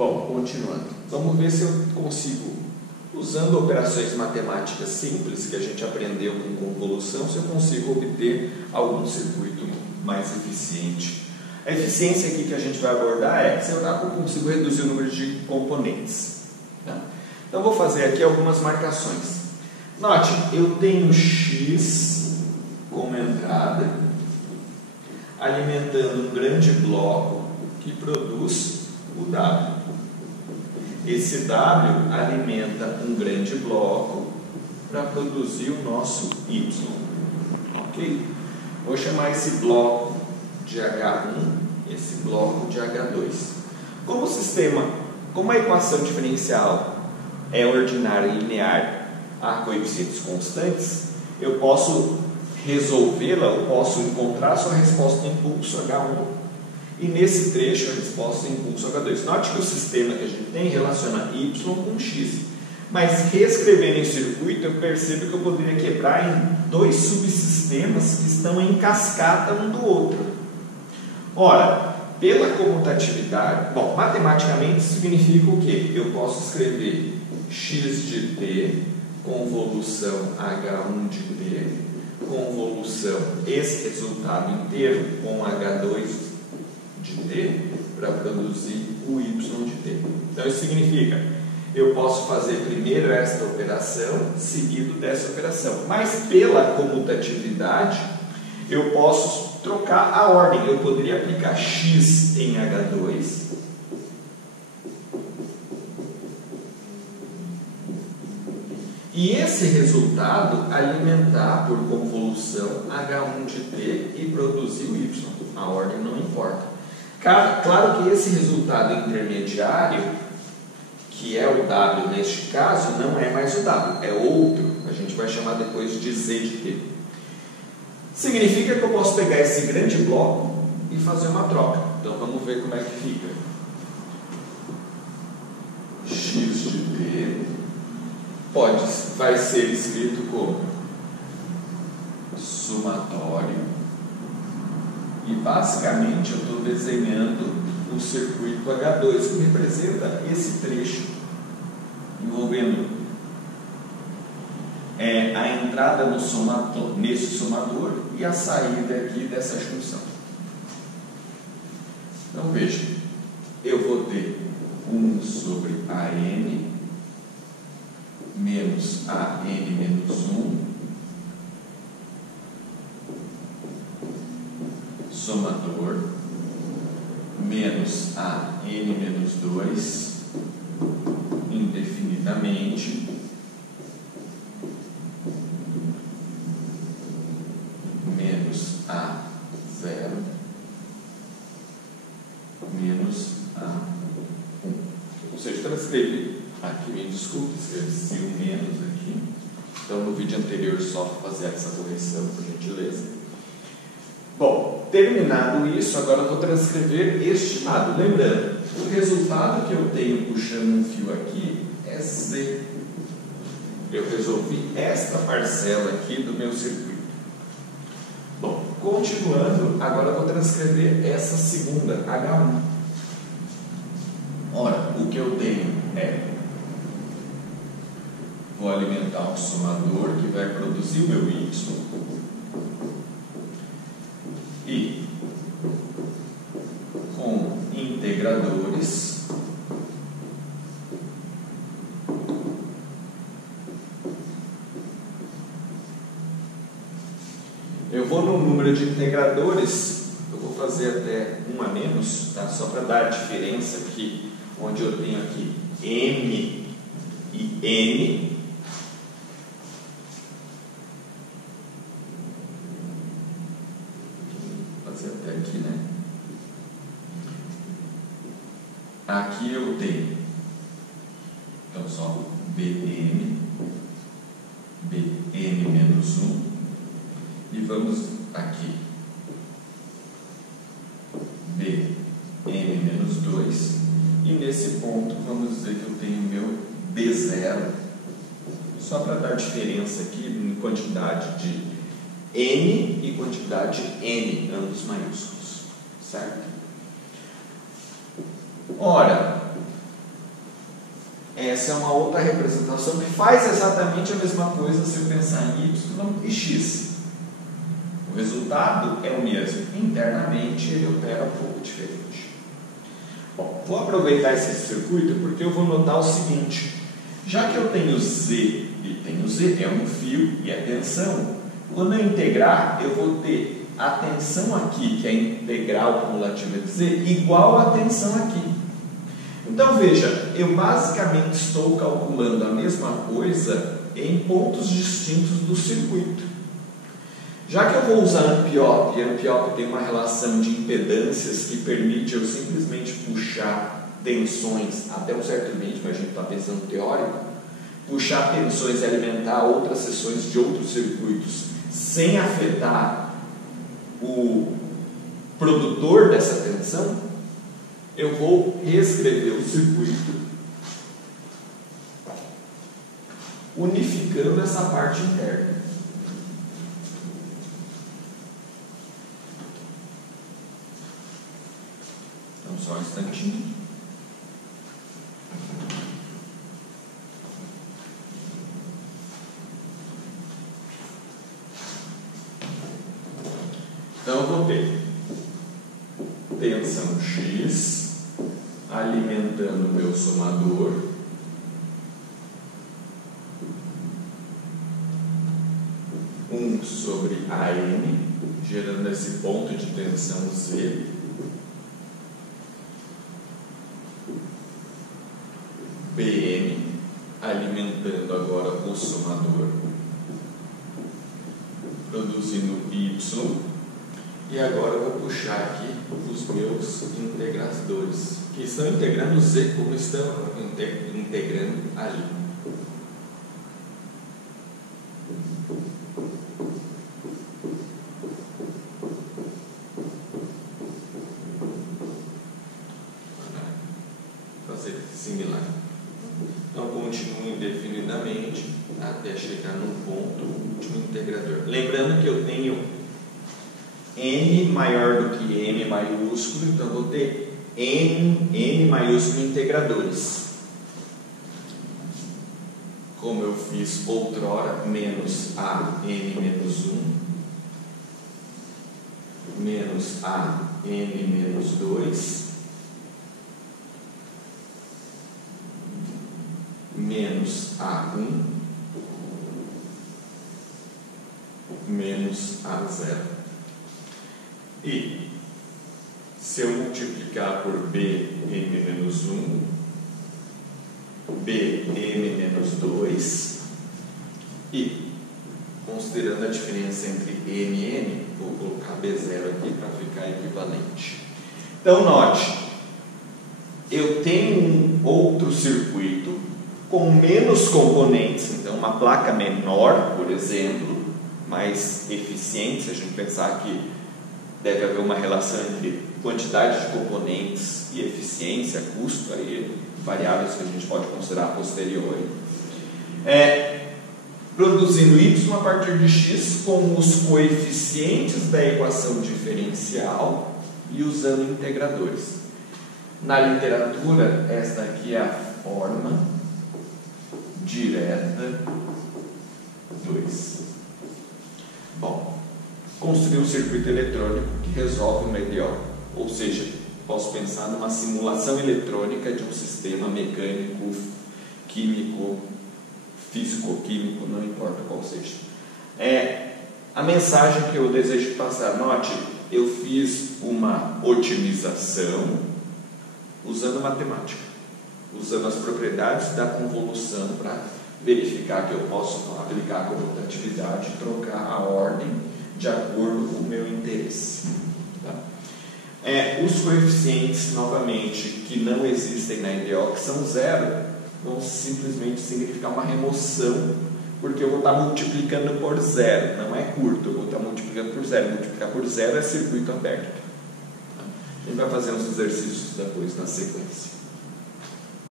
Bom, continuando. Vamos ver se eu consigo, usando operações matemáticas simples que a gente aprendeu com convolução, se eu consigo obter algum circuito mais eficiente. A eficiência aqui que a gente vai abordar é se eu consigo reduzir o número de componentes. Tá? Então, vou fazer aqui algumas marcações. Note, eu tenho X como entrada, alimentando um grande bloco que produz o W. Esse W alimenta um grande bloco para produzir o nosso Y. Ok? Vou chamar esse bloco de H1, esse bloco de H2. Como a equação diferencial é ordinária e linear a coeficientes constantes, eu posso resolvê-la, eu posso encontrar a sua resposta em impulso H1 e nesse trecho a resposta em impulso H2. Note que o sistema que a gente tem relaciona Y com X, mas reescrevendo em circuito eu percebo que eu poderia quebrar em dois subsistemas que estão em cascata um do outro. Ora, pela comutatividade, bom, matematicamente significa o quê? Eu posso escrever x de t convolução H1 de t, convolução esse resultado inteiro com H2 de t para produzir o y de t. Então isso significa, eu posso fazer primeiro esta operação, seguido dessa operação. Mas pela comutatividade, eu posso trocar a ordem. Eu poderia aplicar x em H2 e esse resultado alimentar por convolução H1 de t e produzir o y. A ordem não importa. Claro que esse resultado intermediário, que é o W neste caso, não é mais o W, é outro. A gente vai chamar depois de Z de t. Significa que eu posso pegar esse grande bloco e fazer uma troca. Então vamos ver como é que fica. X de t vai ser escrito como somatório e basicamente eu estou desenhando o circuito H2 que representa esse trecho envolvendo a entrada no nesse somador e a saída aqui dessa junção. Então veja, eu vou ter 1 sobre AN menos AN menos 1 somador menos AN menos 2 indefinidamente menos A0 menos A1. Ou seja, transcrevi aqui, me desculpe, escrevi o menos aqui. Então no vídeo anterior só para fazer essa correção, por gentileza. Bom, terminado isso, agora eu vou transcrever este lado. Lembrando, o resultado que eu tenho puxando um fio aqui é Z. Eu resolvi esta parcela aqui do meu circuito. Bom, continuando, agora eu vou transcrever essa segunda, H1. Ora, o que eu tenho vou alimentar um somador que vai produzir o meu Y. E com integradores eu vou no número de integradores, eu vou fazer até 1 a menos, tá? Só para dar a diferença aqui, onde eu tenho aqui M e N. Até aqui, né? Aqui eu tenho, então só BN menos 1 e vamos aqui BN menos 2 e nesse ponto vamos dizer que eu tenho meu B0, só para dar diferença aqui em quantidade de N e quantidade N, ambos maiúsculos, certo? Ora, essa é uma outra representação que faz exatamente a mesma coisa se eu pensar em y e x. O resultado é o mesmo. Internamente ele opera um pouco diferente. Bom, vou aproveitar esse circuito porque eu vou notar o seguinte. Já que eu tenho Z e tenho Z, é um fio e é tensão, quando eu integrar, eu vou ter a tensão aqui, que é a integral cumulativa de Z, igual à tensão aqui. Então veja, eu basicamente estou calculando a mesma coisa em pontos distintos do circuito. Já que eu vou usar Ampiop, e Ampiop tem uma relação de impedâncias que permite eu simplesmente puxar tensões até um certo limite, mas a gente está pensando teórico, puxar tensões e alimentar outras seções de outros circuitos sem afetar o produtor dessa tensão, eu vou reescrever o circuito unificando essa parte interna. Então, só um instantinho. Então, eu vou ter tensão X alimentando o meu somador, sobre AM, gerando esse ponto de tensão Z, BM alimentando agora o somador, produzindo Y, e agora eu vou puxar aqui os meus integradores, que estão integrando Z como estão integrando ali. Fazer similar. Então continuo indefinidamente até chegar num ponto, último integrador. Lembrando que eu tenho N maior do que M maiúsculo, então vou ter N maiúsculo integradores. Como eu fiz outrora, menos a N menos 1, menos a N menos 2, menos A1, menos A0. E se eu multiplicar por Bm menos 1, Bm menos 2, e considerando a diferença entre M e N, vou colocar B0 aqui para ficar equivalente. Então note, eu tenho um outro circuito com menos componentes, então uma placa menor, por exemplo, mais eficiente, se a gente pensar que deve haver uma relação entre quantidade de componentes e eficiência, custo, aí, variáveis que a gente pode considerar a posteriori. Produzindo y a partir de x com os coeficientes da equação diferencial e usando integradores. Na literatura, esta aqui é a forma direta 2. Bom, construir um circuito eletrônico que resolve uma EDO, ou seja, posso pensar numa simulação eletrônica de um sistema mecânico, químico, físico-químico, não importa qual seja. A mensagem que eu desejo passar, note, eu fiz uma otimização usando matemática, usando as propriedades da convolução para verificar que eu posso aplicar a comutatividade e trocar a ordem de acordo com o meu interesse. Tá? Os coeficientes, novamente, que não existem na EDO, que são zero, vão simplesmente significar uma remoção, porque eu vou estar multiplicando por zero, não é curto, eu vou estar multiplicando por zero. Multiplicar por zero é circuito aberto. Tá? A gente vai fazer uns exercícios depois na sequência.